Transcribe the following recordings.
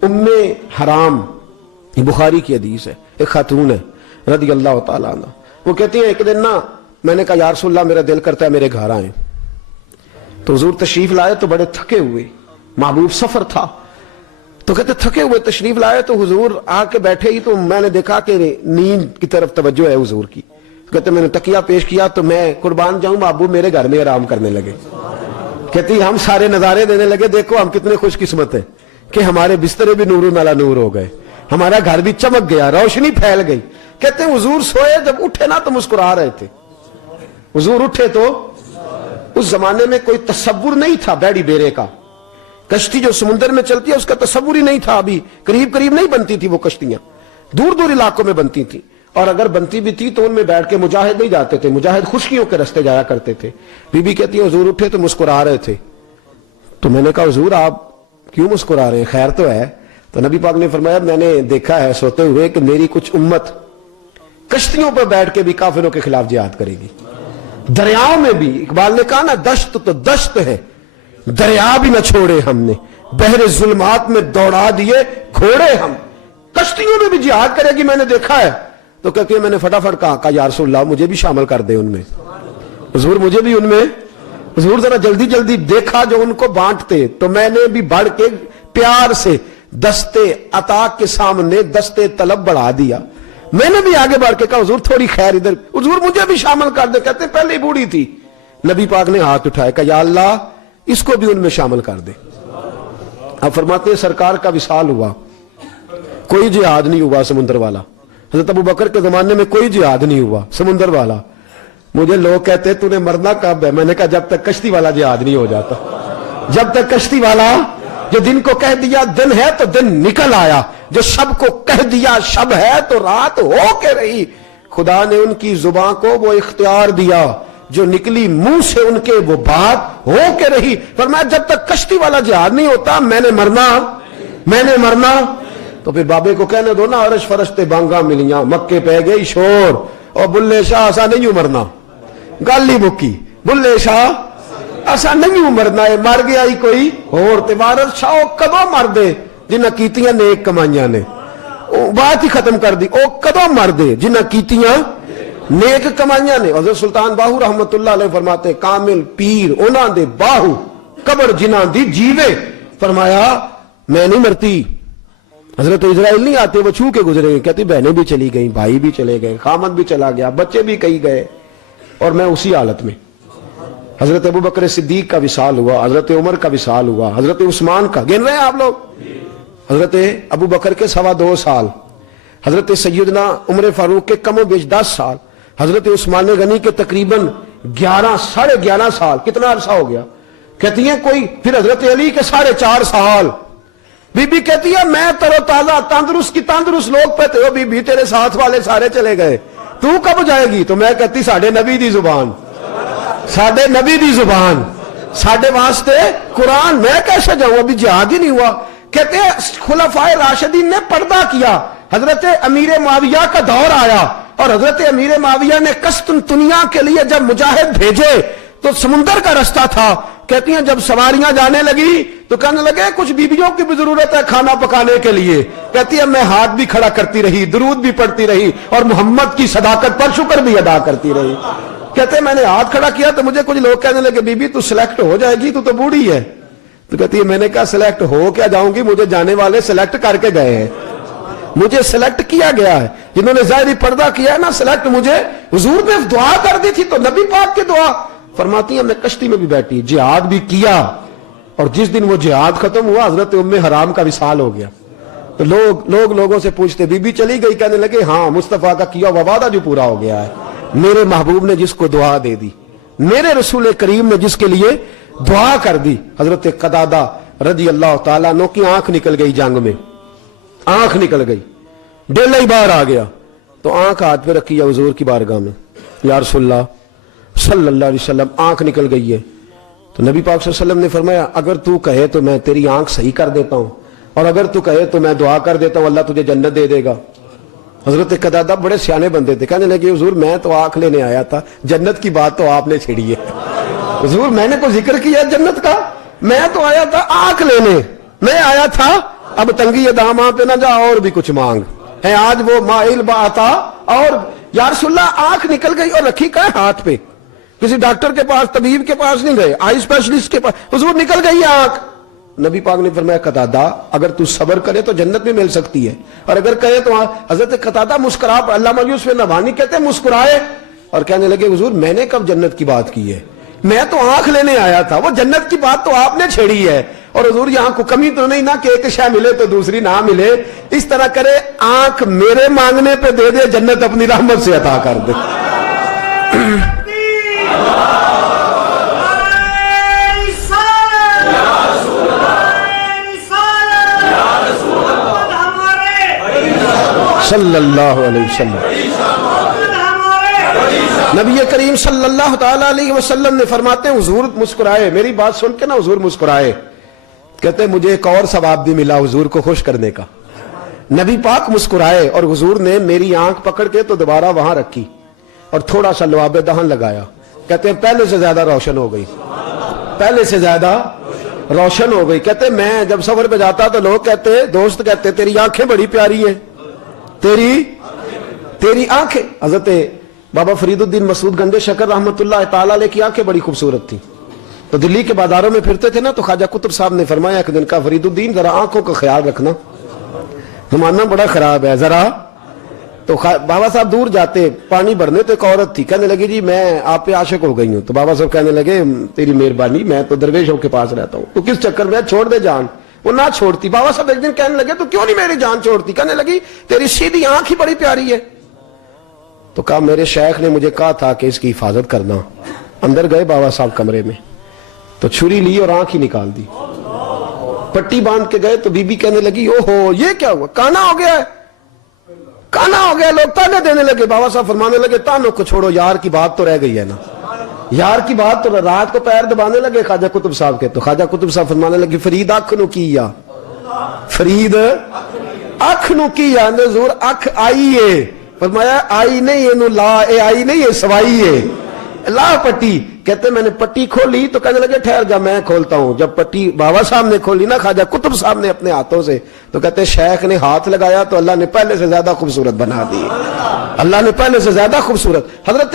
حرام، یہ بخاری کی حدیث ہے، ایک خاتون ہے رضی اللہ تعالیٰ عنہ، وہ کہتی ہیں ایک دن نا میں نے کہا یا رسول اللہ میرا دل کرتا ہے میرے گھر آئیں، تو حضور تشریف لائے تو بڑے تھکے ہوئے، محبوب سفر تھا، تو کہتے تھکے ہوئے تشریف لائے تو حضور آ کے بیٹھے ہی تو میں نے دیکھا کہ نیند کی طرف توجہ ہے حضور کی، کہتے میں نے تکیہ پیش کیا تو میں قربان جاؤں محبوب میرے گھر میں آرام کرنے لگے، کہتی ہم سارے نظارے دینے لگے، دیکھو ہم کتنے خوش قسمت ہیں کہ ہمارے بسترے بھی نور علی نور ہو گئے، ہمارا گھر بھی چمک گیا، روشنی پھیل گئی۔ کہتے ہیں حضور سوئے جب اٹھے نا تو مسکرا رہے تھے، حضور اٹھے تو اس زمانے میں کوئی تصور نہیں تھا بیڑی بیرے کا، کشتی جو سمندر میں چلتی ہے اس کا تصور ہی نہیں تھا، ابھی قریب قریب نہیں بنتی تھی وہ کشتیاں، دور دور علاقوں میں بنتی تھی، اور اگر بنتی بھی تھی تو ان میں بیٹھ کے مجاہد نہیں جاتے تھے، مجاہد خشکیوں کے رستے جایا کرتے تھے۔ بی بی کہتی ہے حضور اٹھے تو مسکرا رہے تھے، تو میں نے کہا حضور آپ کیوں مسکرا رہے ہیں، خیر تو ہے؟ تو نبی پاک نے فرمایا میں نے دیکھا ہے سوتے ہوئے کہ میری کچھ امت کشتیوں پر بیٹھ کے بھی کافروں کے خلاف جہاد کرے گی، دریاؤں میں بھی، اقبال نے کہا نا دشت تو دشت ہے دریا بھی نہ چھوڑے ہم نے، بحر ظلمات میں دوڑا دیے گھوڑے ہم، کشتیوں میں بھی جہاد کرے گی میں نے دیکھا ہے۔ تو کہتے ہیں میں نے فٹافٹ کہا یا رسول اللہ مجھے بھی شامل کر دے ان میں، حضور مجھے بھی ان میں، حضور ذرا جلدی جلدی دیکھا جو ان کو بانٹتے، تو میں نے بھی بڑھ کے پیار سے دستے عطا کے سامنے دستے طلب بڑھا دیا، میں نے بھی آگے بڑھ کے کہا حضور تھوڑی خیر ادھر، حضور مجھے بھی شامل کر دے، کہتے پہلے ہی بوڑھی تھی، نبی پاک نے ہاتھ اٹھایا کہ یا اللہ اس کو بھی ان میں شامل کر دے۔ اب فرماتے ہیں سرکار کا وصال ہوا، کوئی جہاد نہیں ہوا سمندر والا، حضرت ابو بکر کے زمانے میں کوئی جہاد نہیں ہوا سمندر والا۔ مجھے لوگ کہتے تو نے مرنا کب ہے، میں نے کہا جب تک کشتی والا جہاد نہیں ہو جاتا، جب تک کشتی والا، جو دن کو کہہ دیا دن ہے تو دن نکل آیا، جو شب کو کہہ دیا شب ہے تو رات ہو کے رہی، خدا نے ان کی زبان کو وہ اختیار دیا جو نکلی منہ سے ان کے وہ بات ہو کے رہی۔ فرمایا جب تک کشتی والا جہاد نہیں ہوتا میں نے مرنا۔ تو پھر بابے کو کہنے دو نا عرش فرشتے بانگا ملیاں، مکے پہ گئی شور، اور بلے شاہ ایسا نہیں مرنا، گالی مکی بلے شاہ ایسا نہیں مرنا ہے، مر گیا ہی کوئی اور تبارت شاہ کدو مر دے جنہ کیتیاں نیک کمائیاں نے، بات ہی ختم کر دی، او کدو مر دے جنہ کیتیاں نیک کمائیاں نے۔ حضرت سلطان باہو رحمت اللہ علیہ فرماتے کامل پیر انہاں دے باہو قبر جنہاں دی جیوے، فرمایا میں نہیں مرتی۔ حضرت اسرائیل نہیں آتے وہ چھو کے گزرے گئے، کہتی بہنیں بھی چلی گئیں، بھائی بھی چلے گئے، خامد بھی چلا گیا، بچے بھی کئی گئے، اور میں اسی حالت میں۔ حضرت ابو بکر صدیق کا وصال ہوا، حضرت عمر کا وصال ہوا، حضرت عثمان کا، گن رہے ہیں آپ لوگ، حضرت ابو بکر کے 2.25 سال، حضرت سیدنا عمر فاروق کے کم و بیش 10 سال، حضرت عثمان غنی کے تقریباً 11 سال، کتنا عرصہ ہو گیا؟ کہتی ہیں کوئی، پھر حضرت علی کے 4.5 سال۔ بی بی کہتی ہے میں تر و تازہ تندرست لوگ پہ تھے، بی بی تیرے ساتھ والے سارے چلے گئے، تو کب جائے گی؟ تو میں کہتی ساڈے نبی دی زبان، ساڈے نبی دی زبان، ساڈے واسطے قرآن، میں کیسے جاؤں، ابھی جہاد ہی نہیں ہوا۔ کہتے ہیں خلفائے راشدین نے پردہ کیا، حضرت امیر معاویہ کا دور آیا، اور حضرت امیر معاویہ نے قسطنطنیہ کے لیے جب مجاہد بھیجے تو سمندر کا رستہ تھا، کہتی ہیں جب سواریاں جانے لگی تو کہنے لگے کچھ بیویوں کی بھی ضرورت ہے کھانا پکانے کے لیے، کہتی ہے میں ہاتھ بھی کھڑا کرتی رہی، درود بھی پڑھتی رہی، اور محمد کی صداقت پر شکر بھی ادا کرتی رہی۔ کہتے ہیں میں نے ہاتھ کھڑا کیا تو مجھے کچھ لوگ کہنے لگے بی بی تو سلیکٹ ہو جائے گی، تو بوڑھی ہے۔ تو کہتی ہے میں نے کہا سلیکٹ ہو کیا جاؤں گی، مجھے جانے والے سلیکٹ کر کے گئے ہیں، مجھے سلیکٹ کیا گیا ہے، جنہوں نے ظاہری پردہ کیا ہے نا سلیکٹ، مجھے حضور نے دعا کر دی تھی تو نبی پاک کی دعا۔ فرماتی ہیں میں کشتی میں بھی بیٹھی، جہاد بھی کیا، اور جس دن وہ جہاد ختم ہوا حضرت ام حرام کا وصال ہو گیا، تو لوگوں سے پوچھتے بی بی چلی گئی، کہنے لگے ہاں مصطفیٰ کا کیا ہوا وعدہ جو پورا ہو گیا ہے، میرے محبوب نے جس کو دعا دے دی، میرے رسول کریم نے جس کے لیے دعا کر دی۔ حضرت قتادہ رضی اللہ تعالیٰ عنہ کی آنکھ نکل گئی، جنگ میں آنکھ نکل گئی، ڈیلا ہی باہر آ گیا، تو آنکھ ہاتھ پہ رکھی ہے حضور کی بارگاہ میں، یا رسول اللہ صلی اللہ علیہ وسلم آنکھ نکل گئی ہے، تو نبی پاک صلی اللہ علیہ وسلم نے فرمایا اگر تو کہے تو میں تیری آنکھ صحیح کر دیتا ہوں، اور اگر تو کہے تو میں دعا کر دیتا ہوں اللہ تجھے جنت دے دے گا۔ حضرت قتادہ بڑے سیانے بندے تھے، کہنے لگے حضور میں تو آنکھ لینے آیا تھا، جنت کی بات تو آپ نے چھیڑی ہے، حضور میں نے کوئی ذکر کیا جنت کا، میں تو آیا تھا آنکھ لینے، میں آیا تھا اب تنگی داماں پہ نہ جا اور بھی کچھ مانگ ہے آج وہ مائل باتا اور یا رسول اللہ آنکھ نکل گئی اور رکھی کا ہاتھ پہ, کسی ڈاکٹر کے پاس طبیب کے پاس نہیں گئے, آئی اسپیشلسٹ کے پاس, حضور نکل گئی آنکھ. نبی پاک نے فرمایا قتادہ اگر تو صبر کرے تو جنت بھی مل سکتی ہے, اور اگر کہے تو حضرت قتادہ مسکرا, علامہ یوسف نبہانی کہتے ہیں مسکرائے اور کہنے لگے حضور میں نے کب جنت کی بات کی ہے, میں تو آنکھ لینے آیا تھا, وہ جنت کی بات تو آپ نے چھیڑی ہے. اور حضور یہاں کو کمی تو نہیں نا کہ ایک شے ملے تو دوسری نہ ملے, اس طرح کرے آنکھ میرے مانگنے پہ دے دے, جنت اپنی رحمت سے عطا کر دے. صلی اللہ علیہ وسلم. نبی کریم صلی اللہ تعالی علیہ وسلم نے فرماتے ہیں حضور مسکرائے, میری بات سن کے نا حضور مسکرائے, کہتے ہیں مجھے ایک اور ثواب بھی ملا حضور کو خوش کرنے کا. نبی پاک مسکرائے اور حضور نے میری آنکھ پکڑ کے تو دوبارہ وہاں رکھی اور تھوڑا سا لعاب دہن لگایا, کہتے ہیں پہلے سے زیادہ روشن ہو گئی, پہلے سے زیادہ روشن ہو گئی. کہتے ہیں میں جب سفر پہ جاتا تو لوگ کہتے, دوست کہتے تیری آنکھیں بڑی پیاری ہیں, تیری آنکھیں. حضرت بابا فرید الدین مسعود گنڈے شکر رحمت اللہ تعالی علیہ کی آنکھیں بڑی خوبصورت تھی, تو دلی کے بازاروں میں پھرتے تھے نا, تو خواجہ قطب صاحب نے فرمایا ایک دن کا فرید الدین ذرا آنکھوں کا خیال رکھنا, زمانہ بڑا خراب ہے ذرا. تو بابا صاحب دور جاتے پانی بھرنے, تو ایک عورت تھی, کہنے لگی جی میں آپ پہ عاشق ہو گئی ہوں. تو بابا صاحب کہنے لگے تیری مہربانی, میں تو درویشوں کے پاس رہتا ہوں, تو کس چکر میں, چھوڑ دے جان. وہ نہ چھوڑتی. بابا صاحب ایک دن کہنے لگے تو کیوں نہیں میری جان چھوڑتی, کہنے لگی تیری سیدھی آنکھ ہی بڑی پیاری ہے. تو کہا میرے شیخ نے مجھے کہا تھا کہ اس کی حفاظت کرنا. اندر گئے بابا صاحب کمرے میں, تو چھری لی اور آنکھ ہی نکال دی, پٹی باندھ کے گئے. تو بی بی کہنے لگی او ہو یہ کیا ہوا, کانا ہو گیا ہے, کانا ہو گیا. لوگ تانے دینے لگے. بابا صاحب فرمانے لگے تانوں کو چھوڑو, یار کی بات تو رہ گئی ہے نا, یار کی بات تو. رات کو پیر دبانے لگے خواجہ قطب صاحب کے, تو خواجہ قطب صاحب فرمانے لگے فرید اکھ نو کیا, فرید اکھ نو کیا. حضور اکھ آئی ہے, فرمایا آئی نہیں یہ لا, اے آئی نہیں یہ سوائی ہے, لا پٹی. کہتے میں نے پٹی کھولی تو کہنے لگے ٹھہر جا میں کھولتا ہوں. جب پٹی بابا صاحب نے کھولی نا, خواجہ قطب صاحب نے اپنے ہاتھوں سے, تو کہتے شیخ نے ہاتھ لگایا تو اللہ نے پہلے سے زیادہ خوبصورت بنا دی, اللہ نے پہلے سے زیادہ خوبصورت. حضرت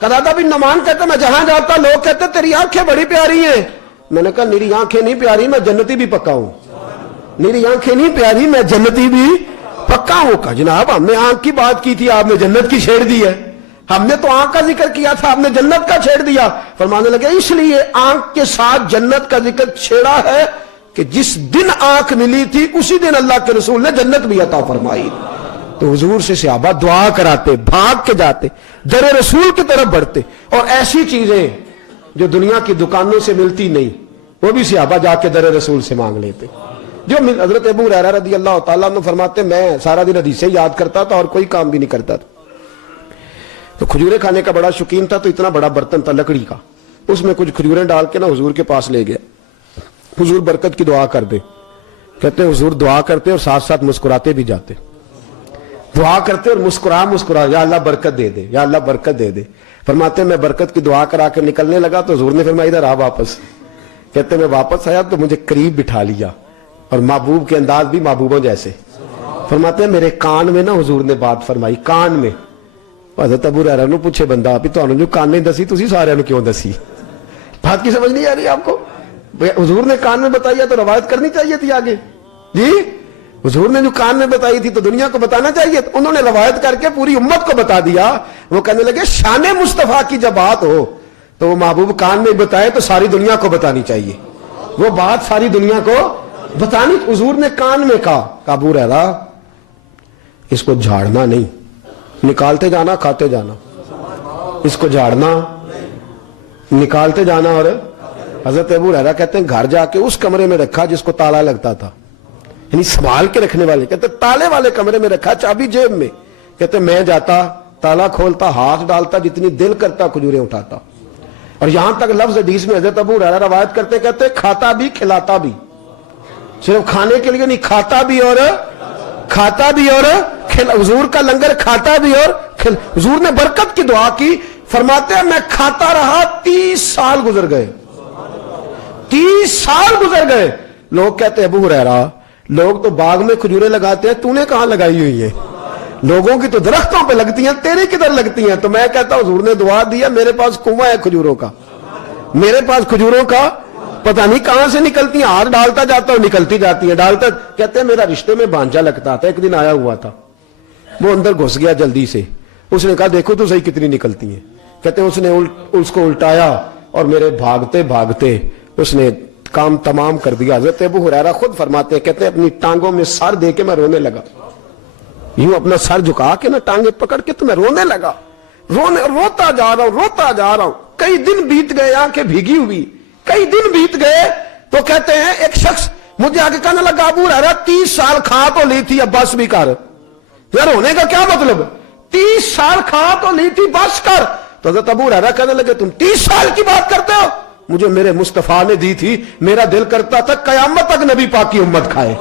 قتادہ بن نعمان کہتے میں جہاں جاتا لوگ کہتے تیری آنکھیں بڑی پیاری ہیں. میں نے کہا میری آنکھیں نہیں پیاری, میں جنتی بھی پکا ہوں. میری آنکھیں نہیں پیاری, میں جنتی بھی پکا ہوں. کہا جناب ہم نے آنکھ کی بات کی تھی, آپ نے جنت کی چھیڑ دی ہے. ہم نے تو آنکھ کا ذکر کیا تھا, آپ نے جنت کا چھیڑ دیا. فرمانے لگے اس لیے آنکھ کے ساتھ جنت کا ذکر چھیڑا ہے کہ جس دن آنکھ ملی تھی اسی دن اللہ کے رسول نے جنت بھی عطا فرمائی. تو حضور سے صحابہ دعا کراتے, بھاگ کے جاتے, در رسول کی طرف بڑھتے, اور ایسی چیزیں جو دنیا کی دکانوں سے ملتی نہیں وہ بھی صحابہ جا کے در رسول سے مانگ لیتے. جو حضرت ابو ہریرہ رضی اللہ تعالیٰ عنہ فرماتے میں سارا دن حدیثیں یاد کرتا تھا اور کوئی کام بھی نہیں کرتا تھا. تو کھجوریں کھانے کا بڑا شوقین تھا, تو اتنا بڑا برتن تھا لکڑی کا, اس میں کچھ کھجوریں ڈال کے نا حضور کے پاس لے گیا. حضور برکت کی دعا کر دے. کہتے ہیں حضور دعا کرتے اور ساتھ ساتھ مسکراتے بھی جاتے, دعا کرتے اور مسکرا یا اللہ برکت دے دے, یا اللہ برکت دے دے. فرماتے ہیں میں برکت کی دعا کرا کے نکلنے لگا تو حضور نے فرمایا ادھر آ واپس. کہتے ہیں میں واپس آیا تو مجھے قریب بٹھا لیا, اور محبوب کے انداز بھی محبوبوں جیسے. فرماتے ہیں میرے کان میں نا حضور نے بات فرمائی, کان میں. حضرت ابو ہریرہ نو پوچھے بندہ بھی تو جو کان نہیں دسی تسی سارے کیوں دسی, بات کی سمجھ نہیں آ رہی آپ کو. حضور نے کان میں بتایا تو روایت کرنی چاہیے تھی آگے جی. حضور نے جو کان میں بتائی تھی تو دنیا کو بتانا چاہیے, انہوں نے روایت کر کے پوری امت کو بتا دیا. وہ کہنے لگے شان مصطفیٰ کی جب بات ہو تو وہ محبوب کان میں بتائے تو ساری دنیا کو بتانی چاہیے, وہ بات ساری دنیا کو بتانی. حضور نے کان میں کہا ابو ہریرہ اس کو جھاڑنا نہیں, نکالتے جانا کھاتے جانا, اس کو جھاڑنا نکالتے جانا. اور حضرت ابو ہریرہ کہتے ہیں گھر جا کے اس کمرے میں رکھا جس کو تالا لگتا تھا, یعنی سنبھال کے رکھنے والے, کہتے تالے والے کمرے میں رکھا, چابی جیب میں. کہتے میں جاتا تالا کھولتا, ہاتھ ڈالتا, جتنی دل کرتا کھجوریں اٹھاتا. اور یہاں تک لفظ حدیث میں حضرت ابو ہریرہ روایت کرتے کہتے کھاتا بھی کھلاتا بھی, صرف کھانے کے لیے نہیں, کھاتا بھی اور حضور کا لنگر کھاتا بھی اور حضور نے برکت کی دعا کی. فرماتے ہیں میں کھاتا رہا 30 سال گزر گئے, 30 سال گزر گئے. لوگ کہتے ابو ہریرہ لوگ تو باغ میں کھجوریں لگاتے ہیں، تو نے کہاں لگائی ہوئی ہے؟ لوگوں کی تو درختوں پہ لگتی ہیں، تیرے کدھر لگتی ہیں؟ تو میں کہتا ہوں حضور نے دعا دیا، میرے پاس کنواں ہے کھجوروں کا، میرے پاس کھجوروں کا پتہ نہیں کہاں سے نکلتی ہیں، ہاتھ ڈالتا جاتا ہوں نکلتی جاتی ہیں، ڈالتا کہتے ہیں میرا رشتے میں بھانجا لگتا تھا، ایک دن آیا ہوا تھا، وہ اندر گھس گیا جلدی سے، اس نے کہا دیکھو تو صحیح کتنی نکلتی ہیں، کہتے ہیں اس نے اس کو الٹایا اور میرے بھاگتے بھاگتے اس نے کام تمام کر دیا۔ حضرت ابو ہریرہ خود فرماتے ہیں، کہتے ہیں اپنی ٹانگوں میں سر دے کے میں رونے لگا، یوں اپنا سر جھکا کے نا ٹانگیں پکڑ کے تو میں رونے لگا، روتا جا رہا ہوں، کئی دن بیت گئے، آنکھیں بھیگی ہوئی، کئی دن بیت گئے، تو کہتے ہیں ایک شخص مجھے آگے کہنے لگا ابو ہریرہ 30 سال کھا تو لی تھی اب بس بھی کر۔ یار ہونے کا کیا مطلب؟ 30 سال کھا تو لی تھی بس کر۔ تو حضرت ابو ہریرہ کہنے لگے تم 30 سال کی بات کرتے ہو؟ مجھے میرے مصطفیٰ نے دی تھی، میرا دل کرتا تھا قیامت تک نبی پاک کی امت کھائے،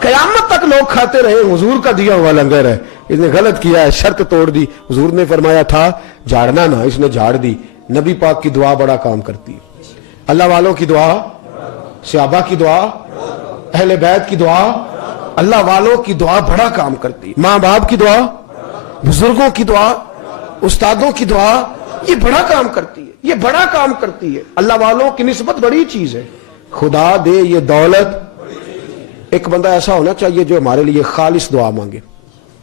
قیامت تک لوگ کھاتے رہے، حضور کا دیا ہوا لنگر ہے، اس نے غلط کیا ہے، شرط توڑ دی۔ حضور نے فرمایا تھا جھاڑنا نہ، اس نے جھاڑ دی۔ نبی پاک کی دعا بڑا کام کرتی ہے، اللہ والوں کی دعا، صحابہ کی دعا، اہل بیت کی دعا، اللہ والوں کی دعا بڑا کام کرتی ہے، ماں باپ کی دعا، بزرگوں کی دعا، استادوں کی دعا، یہ بڑا کام کرتی ہے، یہ بڑا کام کرتی ہے۔ اللہ والوں کی نسبت بڑی چیز ہے، خدا دے یہ دولت۔ ایک بندہ ایسا ہونا چاہیے جو ہمارے لیے خالص دعا مانگے،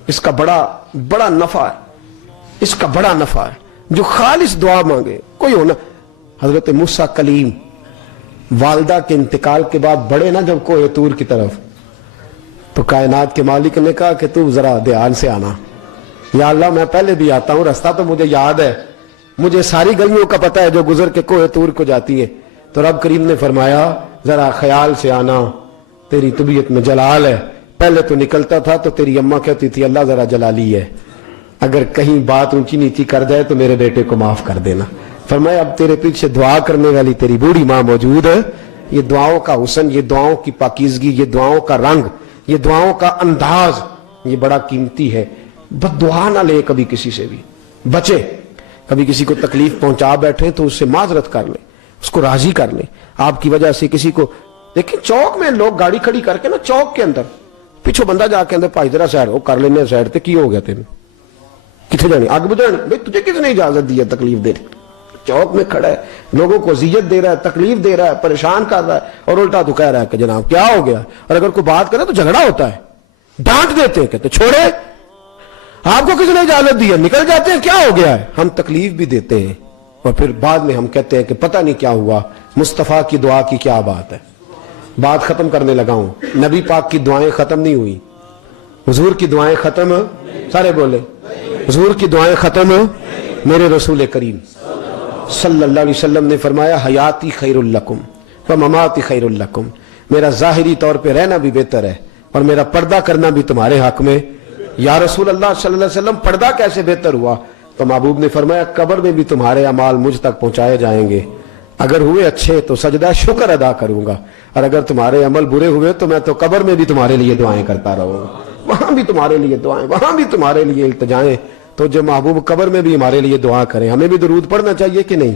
اس کا بڑا نفع ہے، اس کا بڑا نفع ہے، جو خالص دعا مانگے۔ کوئی ہونا، حضرت موسیٰ کلیم والدہ کے انتقال کے بعد بڑے نا جب کوہ طور کی طرف، تو کائنات کے مالک نے کہا کہ تو ذرا دھیان سے آنا، یا اللہ میں پہلے بھی آتا ہوں، راستہ تو مجھے یاد ہے، مجھے ساری گلیوں کا پتہ ہے جو گزر کے کوہ طور کو جاتی ہے۔ تو رب کریم نے فرمایا ذرا خیال سے آنا، تیری طبیعت میں جلال ہے، پہلے تو نکلتا تھا تو تیری اماں کہتی تھی اللہ ذرا جلالی ہے، اگر کہیں بات اونچی نیچی کر جائے تو میرے بیٹے کو معاف کر دینا۔ فرمایا اب تیرے پیچھے دعا کرنے والی تیری بوڑھی ماں موجود ہے، یہ دعاؤں کا حسن، یہ دعاؤں کی پاکیزگی، یہ دعاؤں کا رنگ، یہ دعاؤں کا انداز، یہ بڑا قیمتی ہے۔ بد دعا نہ لے کبھی کسی سے بھی، بچے، کبھی کسی کو تکلیف پہنچا بیٹھے تو اس سے معذرت کر لیں، اس کو راضی کر لیں۔ آپ کی وجہ سے کسی کو، لیکن چوک میں لوگ گاڑی کھڑی کر کے نا چوک کے اندر پیچھو بندہ جا کے اندر پائی ذرا سائڈ وہ کر لینے سائڈ تے کی ہو گیا تین کتنے جانے آگ بجھانے بھائی تجھے کس نے اجازت دی ہے تکلیف دے رہی؟ چوک میں کھڑا ہے، لوگوں کو اذیت دے رہا ہے، تکلیف دے رہا ہے، پریشان کر رہا ہے، اور الٹا تو کہہ رہا ہے کہ جناب کیا ہو گیا؟ اور اگر کوئی بات کرے تو جھگڑا ہوتا ہے، ڈانٹ دیتے ہیں، کہتے چھوڑے آپ کو کس نے اجازت دی ہے، نکل جاتے ہیں، کیا ہو گیا ہے؟ ہم تکلیف بھی دیتے ہیں اور پھر بعد میں ہم کہتے ہیں کہ پتہ نہیں کیا ہوا۔ مصطفیٰ کی دعا کی کیا بات ہے۔ بات ختم کرنے لگا ہوں، نبی پاک کی دعائیں ختم نہیں ہوئی، حضور کی دعائیں ختم، سارے بولے حضور کی دعائیں ختم۔ میرے رسول کریم صلی اللہ علیہ وسلم نے فرمایا حیاتی خیر لکم و مماتی خیر لکم، میرا ظاہری طور پہ رہنا بھی بہتر ہے اور میرا پردہ کرنا بھی تمہارے حق میں۔ یا رسول اللہ صلی اللہ علیہ وسلم پردہ کیسے بہتر ہوا؟ تو محبوب نے فرمایا قبر میں بھی تمہارے اعمال مجھ تک پہنچائے جائیں گے، اگر ہوئے اچھے تو سجدہ شکر ادا کروں گا، اور اگر تمہارے عمل برے ہوئے تو میں تو قبر میں بھی تمہارے لیے دعائیں کرتا رہوں گا، وہاں بھی تمہارے لیے دعائیں، وہاں بھی تمہارے لیے التجائیں۔ تو جو محبوب قبر میں بھی ہمارے لیے دعا کریں، ہمیں بھی درود پڑھنا چاہیے کہ نہیں؟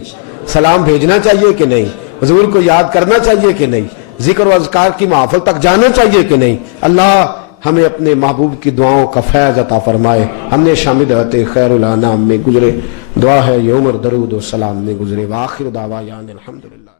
سلام بھیجنا چاہیے کہ نہیں؟ حضور کو یاد کرنا چاہیے کہ نہیں؟ ذکر و اذکار کی محفل تک جانا چاہیے کہ نہیں؟ اللہ ہمیں اپنے محبوب کی دعاؤں کا فیض عطا فرمائے۔ ہم نے شامل رہتے خیر الانام میں گزرے، دعا ہے یہ عمر درود و سلام میں گزرے۔ وآخر دعوانا الحمدللہ۔